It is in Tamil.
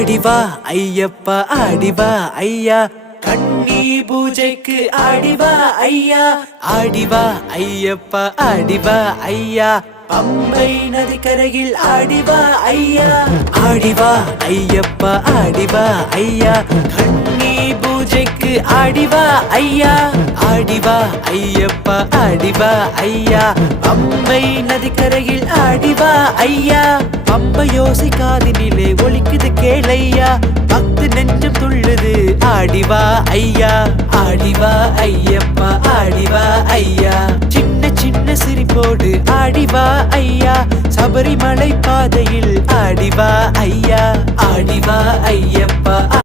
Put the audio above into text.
ஆடிவா ஐயப்பா ஆடிவா ஐயா. கண்ணி பூஜைக்கு ஆடிவா ஐயா. ஆடிவா ஐயப்பா ஆடிவா ஐயா. பம்பை நதிக்கரையில் ஆடிவா ஐயா. ஆடிவா ஐயப்பா ஆடிவா ஐயா. கண்ணி பூஜைக்கு ஆடிவா ஐயா ஆடிவா ஐயப்பா ஆடிவா ஐயா. பம்பை நதிக்கரையில் ஆடிவா ஐயா. பம்பை யோசிக்காதினிலே ஒழிக்குது கேளையா. பக்து நெஞ்சம் துள்ளுது ஆடிவா ஐயா. ஆடிவா ஐயப்பா ஆடிவா ஐயா. சின்ன சின்ன சிரிப்போடு ஆடிவா ஐயா. சபரிமலை பாதையில் ஆடிவா ஐயா